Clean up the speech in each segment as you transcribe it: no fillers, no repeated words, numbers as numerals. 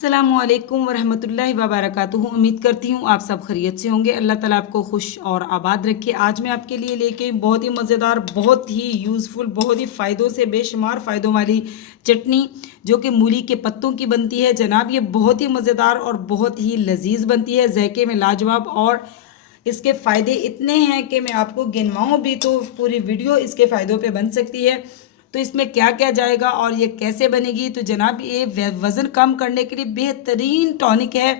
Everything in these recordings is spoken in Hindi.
अस्सलामुअलैकुम वरहमतुल्लाहि वबरकातुहू। उम्मीद करती हूँ आप सब खैरियत से होंगे। अल्लाह ताला आपको खुश और आबाद रखे। आज मैं आपके लिए लेके बहुत ही मज़ेदार, बहुत ही यूज़फुल, बहुत ही फ़ायदों से बेशुमार फ़ायदों वाली चटनी जो कि मूली के पत्तों की बनती है। जनाब ये बहुत ही मज़ेदार और बहुत ही लजीज बनती है, जायके में लाजवाब, और इसके फ़ायदे इतने हैं कि मैं आपको गिनवाऊँ भी तो पूरी वीडियो इसके फ़ायदों पे बन सकती है। तो इसमें क्या क्या जाएगा और ये कैसे बनेगी, तो जनाब ये वज़न कम करने के लिए बेहतरीन टॉनिक है।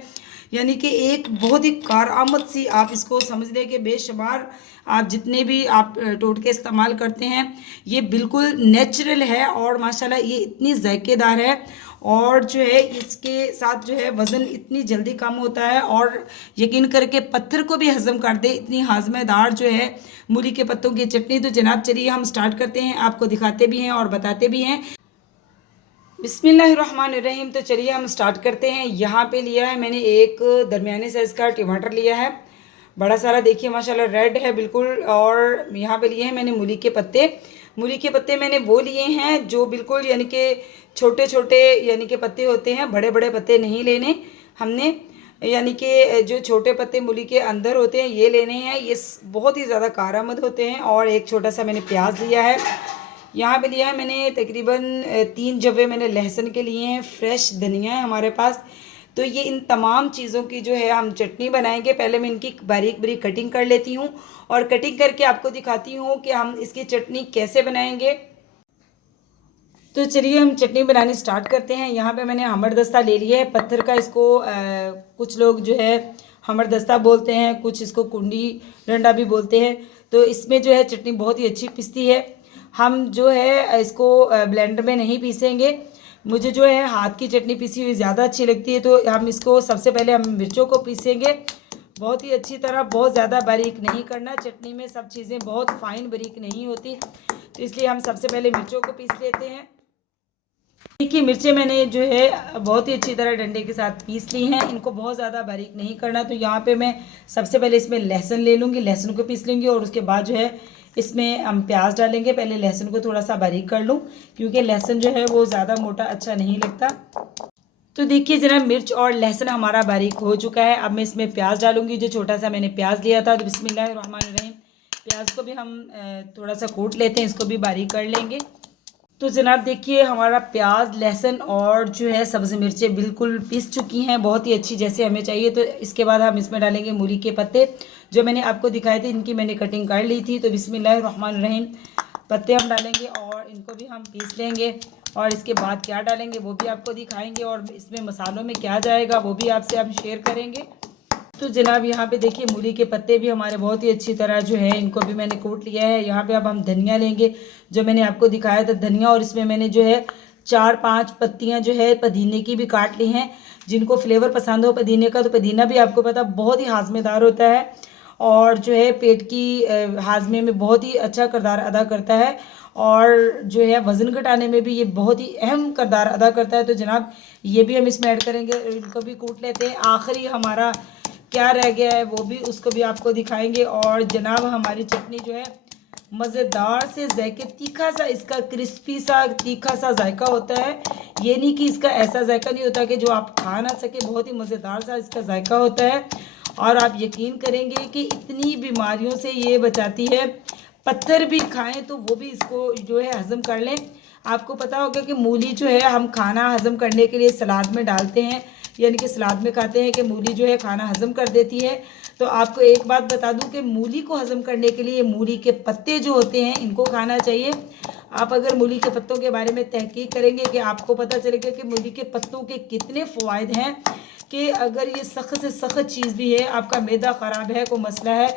यानी कि एक बहुत ही कारआमद सी, आप इसको समझ लें कि बेशुमार आप जितने भी आप टोटके इस्तेमाल करते हैं, ये बिल्कुल नेचुरल है और माशाल्लाह ये इतनी जायकेदार है। और जो है इसके साथ जो है वज़न इतनी जल्दी कम होता है और यकीन करके पत्थर को भी हज़म कर दे, इतनी हाजमेदार जो है मूली के पत्तों की चटनी। तो जनाब चलिए हम स्टार्ट करते हैं, आपको दिखाते भी हैं और बताते भी हैं। बिस्मिल्लाहिर्रहमानिर्रहीम। तो चलिए हम स्टार्ट करते हैं। यहाँ पे लिया है मैंने एक दरमियाने साइज़ का टमाटर लिया है, बड़ा सारा, देखिए माशाल्लाह रेड है बिल्कुल। और यहाँ पे लिए हैं मैंने मूली के पत्ते। मूली के पत्ते मैंने वो लिए हैं जो बिल्कुल यानी कि छोटे छोटे यानी कि पत्ते होते हैं, बड़े बड़े पत्ते नहीं लेने हमने, यानी कि जो छोटे पत्ते मूली के अंदर होते हैं ये लेने हैं। ये बहुत ही ज़्यादा कारआमद होते हैं। और एक छोटा सा मैंने प्याज लिया है। यहाँ पे लिया है मैंने तकरीबन 3 जवे मैंने लहसुन के लिए हैं। फ्रेश धनिया है हमारे पास। तो ये इन तमाम चीज़ों की जो है हम चटनी बनाएंगे। पहले मैं इनकी बारीक बारीक कटिंग कर लेती हूँ और कटिंग करके आपको दिखाती हूँ कि हम इसकी चटनी कैसे बनाएंगे। तो चलिए हम चटनी बनानी स्टार्ट करते हैं। यहाँ पे मैंने हमरदस्ता ले लिया है पत्थर का। इसको कुछ लोग जो है हमरदस्ता बोलते हैं, कुछ इसको कुंडी डंडा भी बोलते हैं। तो इसमें जो है चटनी बहुत ही अच्छी पिसती है। हम जो है इसको ब्लेंडर में नहीं पीसेंगे। मुझे जो है हाथ की चटनी पिसी हुई ज़्यादा अच्छी लगती है। तो हम इसको सबसे पहले हम मिर्चों को पीसेंगे बहुत ही अच्छी तरह, बहुत ज़्यादा बारीक नहीं करना। चटनी में सब चीज़ें बहुत फाइन बारीक नहीं होती, तो इसलिए हम सबसे पहले मिर्चों को पीस लेते हैं। देखिए मिर्चें मैंने जो है बहुत ही अच्छी तरह डंडे के साथ पीस ली हैं। इनको बहुत ज़्यादा बारीक नहीं करना। तो यहाँ पे मैं सबसे पहले इसमें लहसुन ले लूँगी, लहसुन को पीस लूँगी और उसके बाद जो है इसमें हम प्याज डालेंगे। पहले लहसुन को थोड़ा सा बारीक कर लूँ क्योंकि लहसुन जो है वो ज़्यादा मोटा अच्छा नहीं लगता। तो देखिए ज़रा मिर्च और लहसुन हमारा बारीक हो चुका है। अब मैं इसमें प्याज डालूँगी, जो छोटा सा मैंने प्याज लिया था। तो बिस्मिल्लाहिर्रहमानिर्रहीम, प्याज को भी हम थोड़ा सा कूट लेते हैं, इसको भी बारीक कर लेंगे। तो जनाब देखिए हमारा प्याज, लहसुन और जो है सब्ज़ी मिर्चें बिल्कुल पिस चुकी हैं बहुत ही अच्छी, जैसे हमें चाहिए। तो इसके बाद हम इसमें डालेंगे मूली के पत्ते जो मैंने आपको दिखाए थे, इनकी मैंने कटिंग कर ली थी। तो बिस्मिल्लाहिर्रहमानिर्रहीम, पत्ते हम डालेंगे और इनको भी हम पीस लेंगे। और इसके बाद क्या डालेंगे वो भी आपको दिखाएंगे, और इसमें मसालों में क्या जाएगा वो भी आपसे हम शेयर करेंगे। तो जनाब यहाँ पे देखिए मूली के पत्ते भी हमारे बहुत ही अच्छी तरह जो है इनको भी मैंने कूट लिया है। यहाँ पे अब हम धनिया लेंगे जो मैंने आपको दिखाया था धनिया, और इसमें मैंने जो है 4-5 पत्तियाँ जो है पुदीने की भी काट ली हैं। जिनको फ्लेवर पसंद हो पुदीने का, तो पुदीना भी आपको पता बहुत ही हाजमेदार होता है और जो है पेट की हाजमे में बहुत ही अच्छा किरदार अदा करता है, और जो है वज़न घटाने में भी ये बहुत ही अहम किरदार अदा करता है। तो जनाब ये भी हम इसमें ऐड करेंगे, इनको भी कूट लेते हैं। आखिरी हमारा क्या रह गया है वो भी उसको भी आपको दिखाएंगे। और जनाब हमारी चटनी जो है मज़ेदार से जायके, तीखा सा इसका क्रिस्पी सा तीखा सा जायका होता है। ये नहीं कि इसका ऐसा जायका नहीं होता कि जो आप खा ना सके, बहुत ही मज़ेदार सा इसका जायका होता है। और आप यकीन करेंगे कि इतनी बीमारियों से ये बचाती है। पत्थर भी खाएं तो वो भी इसको जो है हज़म कर लें। आपको पता होगा कि मूली जो है हम खाना हज़म करने के लिए सलाद में डालते हैं, यानी कि सलाद में खाते हैं कि मूली जो है खाना हज़म कर देती है। तो आपको एक बात बता दूं कि मूली को हज़म करने के लिए मूली के पत्ते जो होते हैं इनको खाना चाहिए। आप अगर मूली के पत्तों के बारे में तहकीक करेंगे कि आपको पता चलेगा कि मूली के पत्तों के कितने फ़वाइद हैं, कि अगर ये सख्त से सख्त चीज़ भी है, आपका मैदा ख़राब है, कोई मसला है,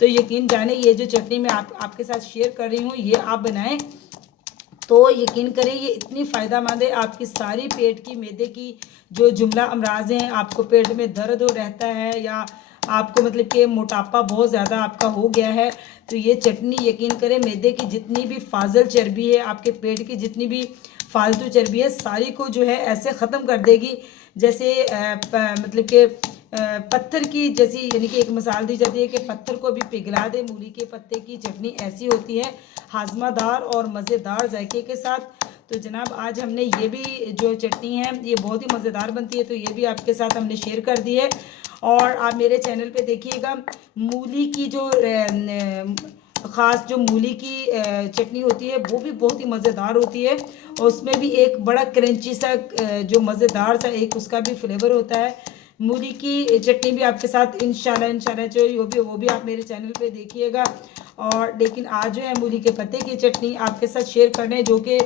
तो यकीन जाने ये जो चटनी मैं आपके साथ शेयर कर रही हूँ ये आप बनाएं तो यकीन करें ये इतनी फ़ायदेमंद है। आपकी सारी पेट की, मैदे की जो जुमला अमराज हैं, आपको पेट में दर्द हो रहता है या आपको मतलब कि मोटापा बहुत ज़्यादा आपका हो गया है, तो ये चटनी यकीन करें मैदे की जितनी भी फाजल चर्बी है, आपके पेट की जितनी भी फालतू चर्बी है, सारी को जो है ऐसे ख़त्म कर देगी जैसे मतलब कि पत्थर की जैसी, यानी कि एक मिसाल दी जाती है कि पत्थर को भी पिघला दे। मूली के पत्ते की चटनी ऐसी होती है, हाजमादार और मज़ेदार जायके के साथ। तो जनाब आज हमने ये भी जो चटनी है ये बहुत ही मज़ेदार बनती है, तो ये भी आपके साथ हमने शेयर कर दी है। और आप मेरे चैनल पे देखिएगा, मूली की जो ख़ास जो मूली की चटनी होती है वो भी बहुत ही मज़ेदार होती है, और उसमें भी एक बड़ा क्रंची सा जो मज़ेदार सा एक उसका भी फ्लेवर होता है। मूली की चटनी भी आपके साथ इंशाल्लाह जो वो भी आप मेरे चैनल पे देखिएगा। और लेकिन आज जो है मूली के पत्ते की चटनी आपके साथ शेयर करने, जो कि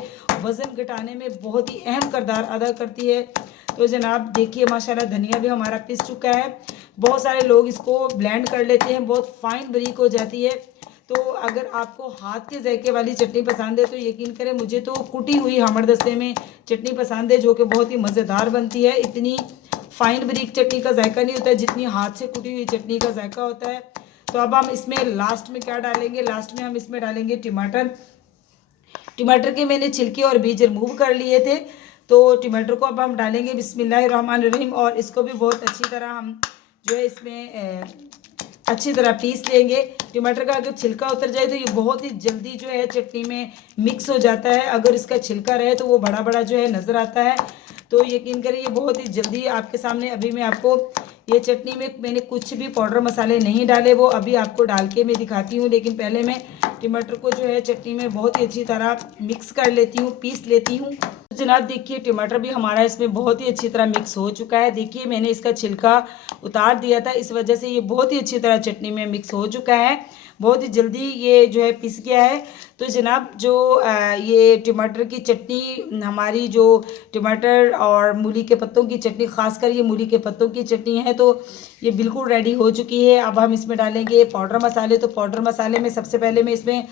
वज़न घटाने में बहुत ही अहम किरदार अदा करती है। तो जनाब देखिए माशाल्लाह धनिया भी हमारा पिस चुका है। बहुत सारे लोग इसको ब्लेंड कर लेते हैं, बहुत फाइन बारीक हो जाती है। तो अगर आपको हाथ के जायके वाली चटनी पसंद है तो यकीन करें, मुझे तो कुटी हुई हमड़दस्ते में चटनी पसंद है, जो कि बहुत ही मज़ेदार बनती है। इतनी फाइन बारीक चटनी का जायका नहीं होता है जितनी हाथ से कुटी हुई चटनी का जायका होता है। तो अब हम इसमें लास्ट में क्या डालेंगे, लास्ट में हम इसमें डालेंगे टमाटर। टमाटर के मैंने छिलके और बीज रिमूव कर लिए थे, तो टमाटर को अब हम डालेंगे बिस्मिल्लाहिर्रहमानिर्रहीम, और इसको भी बहुत अच्छी तरह हम जो है इसमें अच्छी तरह पीस लेंगे। टमाटर का अगर छिलका उतर जाए तो ये बहुत ही जल्दी जो है चटनी में मिक्स हो जाता है, अगर इसका छिलका रहे तो वो बड़ा बड़ा जो है नज़र आता है। तो यकीन करें ये बहुत ही जल्दी आपके सामने, अभी मैं आपको ये चटनी में मैंने कुछ भी पाउडर मसाले नहीं डाले, वो अभी आपको डाल के मैं दिखाती हूँ। लेकिन पहले मैं टमाटर को जो है चटनी में बहुत ही अच्छी तरह मिक्स कर लेती हूँ, पीस लेती हूँ। तो जनाब देखिए टमाटर भी हमारा इसमें बहुत ही अच्छी तरह मिक्स हो चुका है। देखिए मैंने इसका छिलका उतार दिया था, इस वजह से ये बहुत ही अच्छी तरह चटनी में मिक्स हो चुका है, बहुत ही जल्दी ये जो है पिस गया है। तो जनाब जो ये टमाटर की चटनी हमारी, जो टमाटर और मूली के पत्तों की चटनी, खासकर ये मूली के पत्तों की चटनी है, तो ये बिल्कुल रेडी हो चुकी है। अब हम इसमें डालेंगे पाउडर मसाले। तो पाउडर मसाले में सबसे पहले मैं इसमें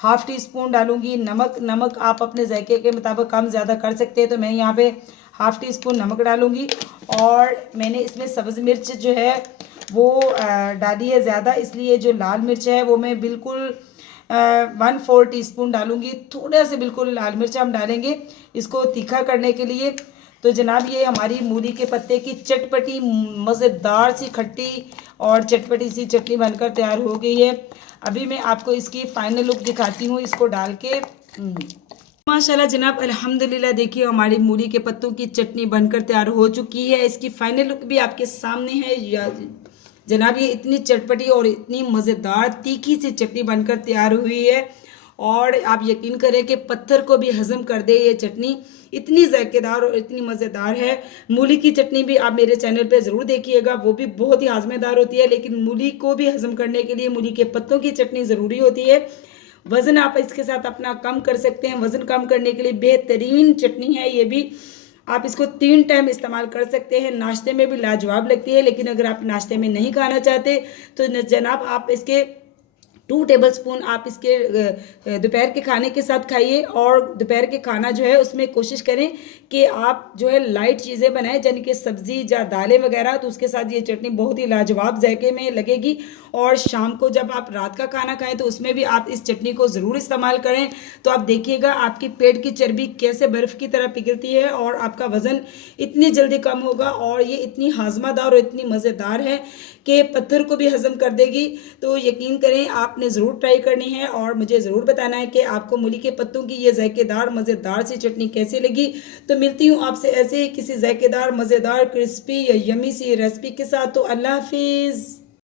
हाफ़ टी स्पून डालूंगी नमक। नमक आप अपने जायके के मुताबिक कम ज़्यादा कर सकते हैं, तो मैं यहाँ पे हाफ़ टी स्पून नमक डालूंगी। और मैंने इसमें सब्ज़ मिर्च जो है वो डाली है ज़्यादा, इसलिए जो लाल मिर्च है वो मैं बिल्कुल 1/4 टीस्पून डालूंगी। थोड़ा से बिल्कुल लाल मिर्च हम डालेंगे इसको तीखा करने के लिए। तो जनाब ये हमारी मूली के पत्ते की चटपटी मज़ेदार सी खट्टी और चटपटी सी चटनी बनकर तैयार हो गई है। अभी मैं आपको इसकी फ़ाइनल लुक दिखाती हूँ इसको डाल के। माशाल्लाह जनाब अल्हम्दुलिल्लाह देखिए हमारी मूली के पत्तों की चटनी बनकर तैयार हो चुकी है। इसकी फ़ाइनल लुक भी आपके सामने है। जनाब ये इतनी चटपटी और इतनी मज़ेदार तीखी सी चटनी बनकर तैयार हुई है, और आप यकीन करें कि पत्थर को भी हज़म कर दे ये चटनी, इतनी जायकेदार और इतनी मज़ेदार है। मूली की चटनी भी आप मेरे चैनल पे ज़रूर देखिएगा, वो भी बहुत ही हाज़मेदार होती है। लेकिन मूली को भी हज़म करने के लिए मूली के पत्तों की चटनी ज़रूरी होती है। वज़न आप इसके साथ अपना कम कर सकते हैं, वज़न कम करने के लिए बेहतरीन चटनी है ये भी। आप इसको 3 टाइम इस्तेमाल कर सकते हैं, नाश्ते में भी लाजवाब लगती है। लेकिन अगर आप नाश्ते में नहीं खाना चाहते तो जनाब आप इसके 2 टेबलस्पून आप इसके दोपहर के खाने के साथ खाइए। और दोपहर के खाना जो है उसमें कोशिश करें कि आप जो है लाइट चीज़ें बनाएं, यानी कि सब्ज़ी या दालें वगैरह, तो उसके साथ ये चटनी बहुत ही लाजवाब जायके में लगेगी। और शाम को जब आप रात का खाना खाएं तो उसमें भी आप इस चटनी को ज़रूर इस्तेमाल करें। तो आप देखिएगा आपकी पेट की चर्बी कैसे बर्फ़ की तरह पिघलती है, और आपका वज़न इतनी जल्दी कम होगा। और ये इतनी हाजमादार और इतनी मज़ेदार है कि पत्थर को भी हज़म कर देगी। तो यकीन करें आपने ज़रूर ट्राई करनी है, और मुझे ज़रूर बताना है कि आपको मूली के पत्तों की ये जायकेदार मज़ेदार सी चटनी कैसी लगी। तो मिलती हूँ आपसे ऐसे ही किसी जायकेदार मज़ेदार क्रिस्पी या यमी सी रेसिपी के साथ। तो अल्लाह हाफिज़।